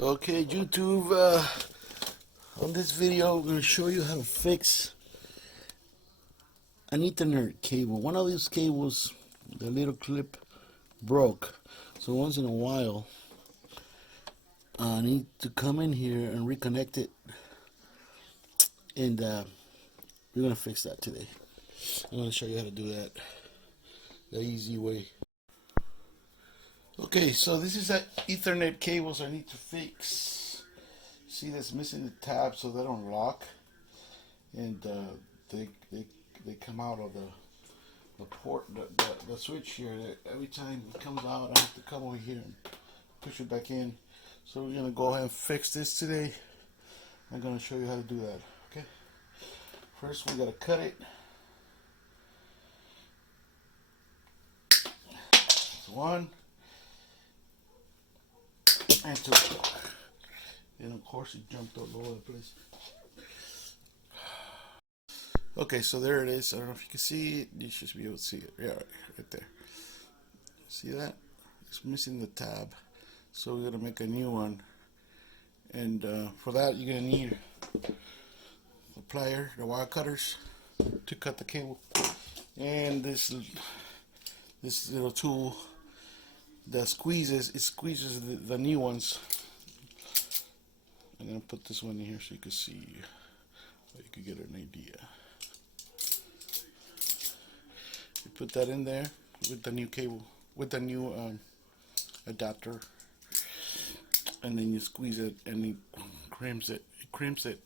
Okay, YouTube, on this video, I'm going to show you how to fix an Ethernet cable. One of these cables, the little clip broke. So once in a while, I need to come in here and reconnect it. And we're going to fix that today. I'm going to show you how to do that the easy way. Okay, so this is that Ethernet cables I need to fix. See, that's missing the tab so they don't lock. And they come out of the port, the switch here. Every time it comes out, I have to come over here and push it back in. So we're gonna go ahead and fix this today. I'm gonna show you how to do that. Okay. First, we gotta cut it. That's one and two. And of course, it jumped all over the place. Okay, so there it is. I don't know if you can see it. You should be able to see it. Yeah, right there. See that? It's missing the tab. So we're gonna make a new one. And for that, you're gonna need the plier, the wire cutters to cut the cable, and this little tool that squeezes. It squeezes the new ones. I'm gonna put this one in here so you can see, so you can get an idea. You put that in there with the new cable, with the new adapter, and then you squeeze it, and it crimps it. It crimps it,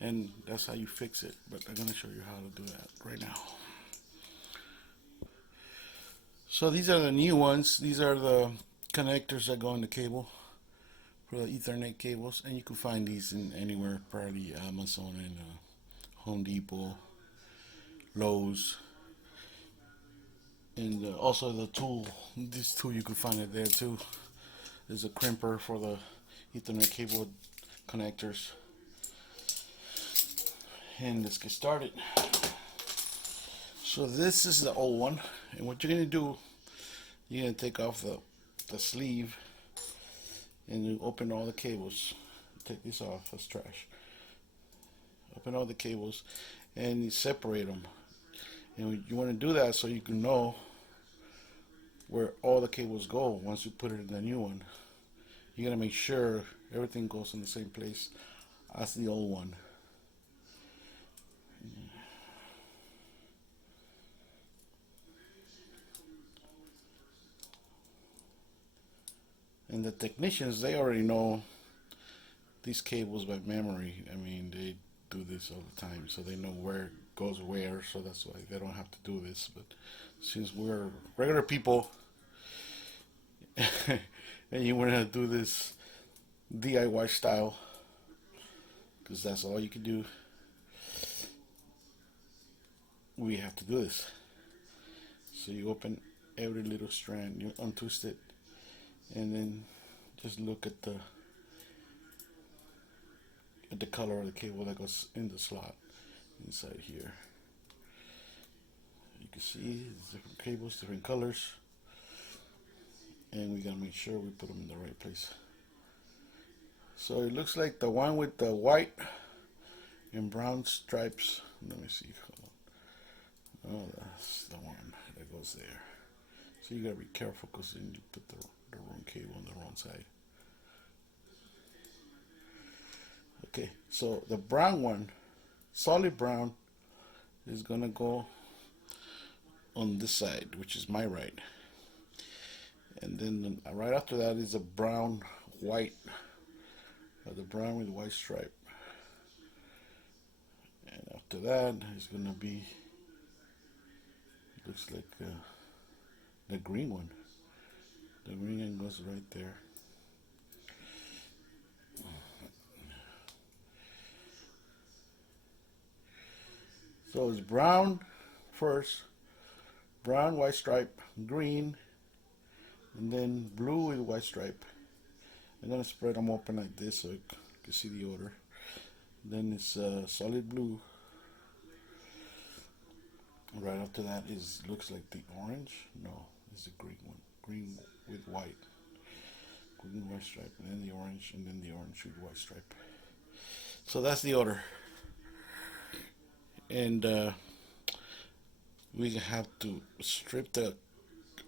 and that's how you fix it. But I'm gonna show you how to do that right now. So these are the new ones. These are the connectors that go in the cable for the Ethernet cables, and you can find these in anywhere, probably Amazon and Home Depot, Lowe's, and also the tool. This tool you can find it there too. There's a crimper for the Ethernet cable connectors. And let's get started. So this is the old one, and what you're gonna do, you're gonna take off the sleeve, and you open all the cables. Take this off, that's trash. Open all the cables, and you separate them. And you want to do that so you can know where all the cables go once you put it in the new one. You gotta make sure everything goes in the same place as the old one. And the technicians, they already know these cables by memory. I mean, they do this all the time, so they know where it goes where, so that's why they don't have to do this. But since we're regular people and you want to do this DIY style, because that's all you can do, we have to do this. So you open every little strand, you untwist it, and then just look at the color of the cable that goes in the slot inside here. You can see different cables, different colors, and we gotta make sure we put them in the right place. So it looks like the one with the white and brown stripes. Let me see. Oh, that's the one that goes there. So you gotta be careful, because then you put the wrong cable on the wrong side. Okay, so the brown one, solid brown, is gonna go on this side, which is my right. And then right after that is a brown white, the brown with white stripe. And after that is gonna be, looks like the green one. The green one goes right there. So it's brown first, brown, white stripe, green, and then blue with white stripe. I'm gonna spread them open like this so you can see the order. Then it's solid blue. Right after that is, looks like the orange. No, it's the green one. Green with white. green white stripe, and then the orange, and then the orange with white stripe. So that's the order. And we have to strip the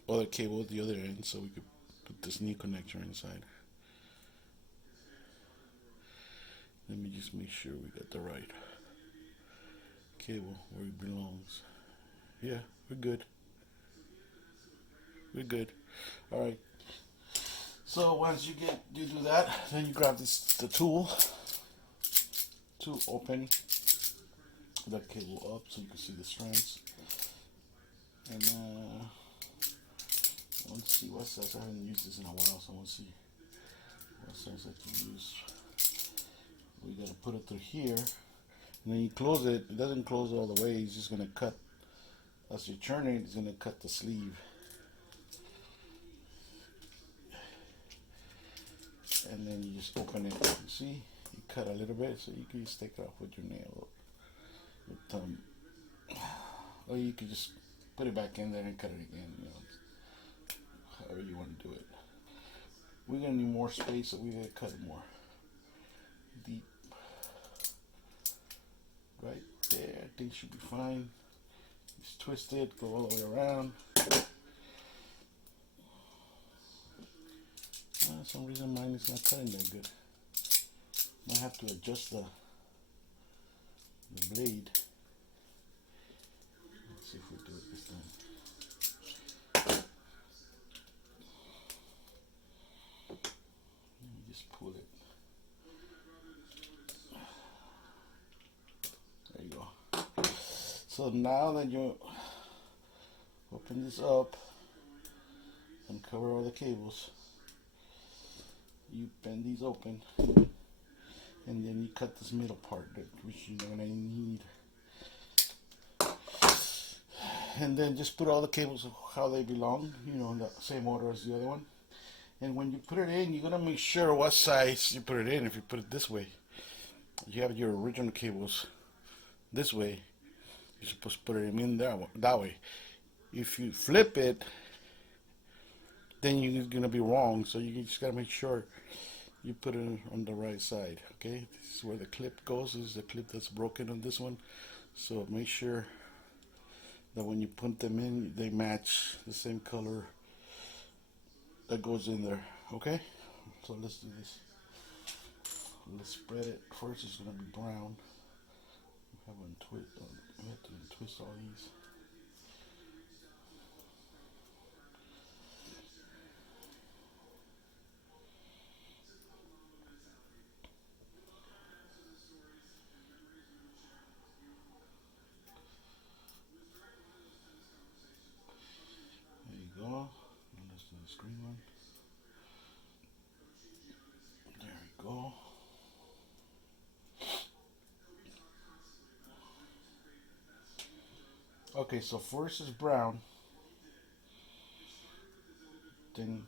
other cable at the other end so we could put this new connector inside. Let me just make sure we got the right cable where it belongs. Yeah, we're good. We're good. All right. So once you do that, then you grab the tool to open that cable up so you can see the strands. And I want to see what size. I haven't used this in a while, so I want to see what size I can use. We gotta put it through here, and then you close it. It doesn't close all the way. It's just gonna cut as you turn it. It's gonna cut the sleeve, and then you just open it. You see, you cut a little bit, so you can just take it off with your nail, your thumb, or you can just put it back in there and cut it again. You know, however you want to do it. We're gonna need more space, so we're gonna cut it more deep. Right there, I think should be fine. Just twist it, go all the way around. For some reason mine is not cutting that good. Might have to adjust the blade. Let's see if we do it this time. Let me just pull it. There you go. So now that you open this up and cover all the cables, you bend these open, and then you cut this middle part, which you're gonna need. And then just put all the cables how they belong, you know, in the same order as the other one. And when you put it in, you're gonna make sure what size you put it in. If you put it this way, you have your original cables this way, you're supposed to put it in that way. If you flip it, then you're gonna be wrong. So you just gotta make sure you put it on the right side. Okay, this is where the clip goes. This is the clip that's broken on this one. So make sure that when you put them in, they match the same color that goes in there. Okay, so let's do this. Let's spread it. First, it's gonna be brown. We have to twist all these. There you go. Now let's do this green one. There we go. Okay, so first is brown, then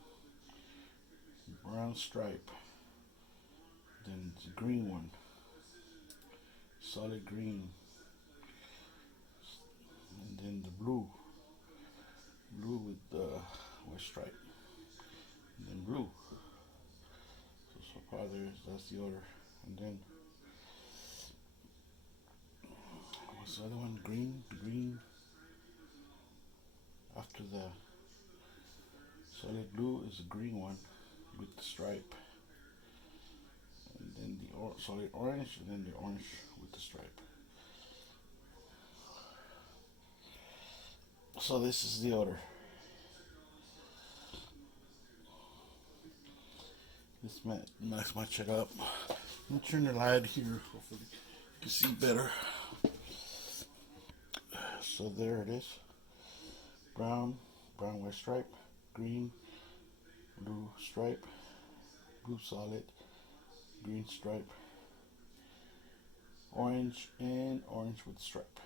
brown stripe, then the green one, solid green, and then the blue with the white stripe, and then blue. So far that's the order. And then what's the other one? Green. After the solid blue is the green one with the stripe, and then the solid orange, and then the orange with the stripe. So this is the order. Let's match it up. Let me turn the light here. Hopefully you can see better. So there it is. Brown white stripe, green, blue stripe, blue solid, green stripe, orange, and orange with stripe.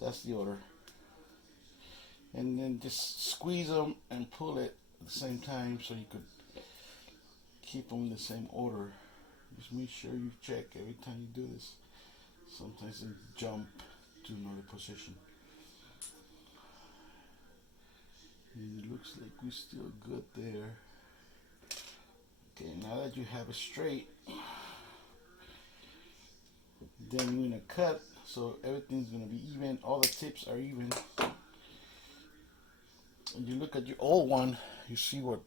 That's the order. And then just squeeze them and pull it at the same time so you could keep them in the same order. Just make sure you check every time you do this. Sometimes they jump to another position. And it looks like we're still good there. Okay, now that you have it straight, then you're gonna cut so everything's gonna be even. All the tips are even. And you look at your old one, you see what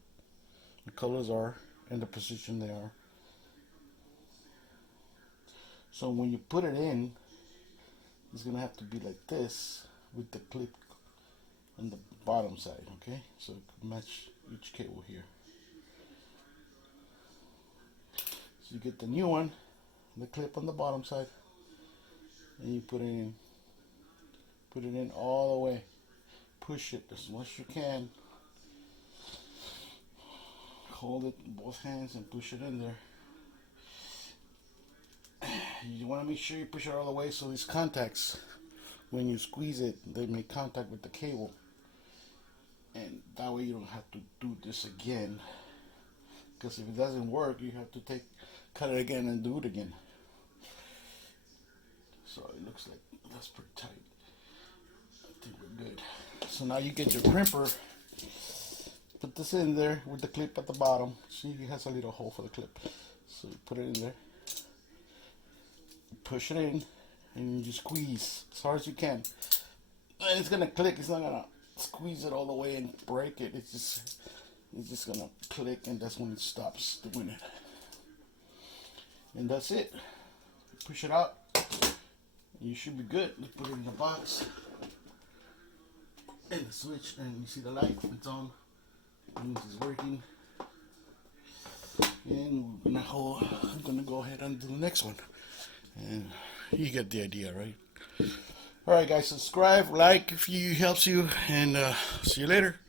the colors are and the position they are. So when you put it in, it's gonna have to be like this with the clip on the bottom side, okay? So it can match each cable here. So you get the new one, the clip on the bottom side, and you put it in. Put it in all the way. Push it as much as you can. Hold it in both hands and push it in there. You want to make sure you push it all the way so these contacts, when you squeeze it, they make contact with the cable. And that way you don't have to do this again. Because if it doesn't work, you have to cut it again and do it again. So it looks like that's pretty tight. I think we're good. So now you get your crimper. Put this in there with the clip at the bottom. See, it has a little hole for the clip. So you put it in there. Push it in, and you just squeeze as hard as you can. And it's gonna click. It's not gonna squeeze it all the way and break it. It's just gonna click, and that's when it stops doing it. And that's it. Push it out, and you should be good. You put it in the box, and the switch, and you see the light. It's on. It means it's working. And I'm gonna go ahead and do the next one. And you get the idea, right? Alright guys, subscribe, like if it helps you, and see you later.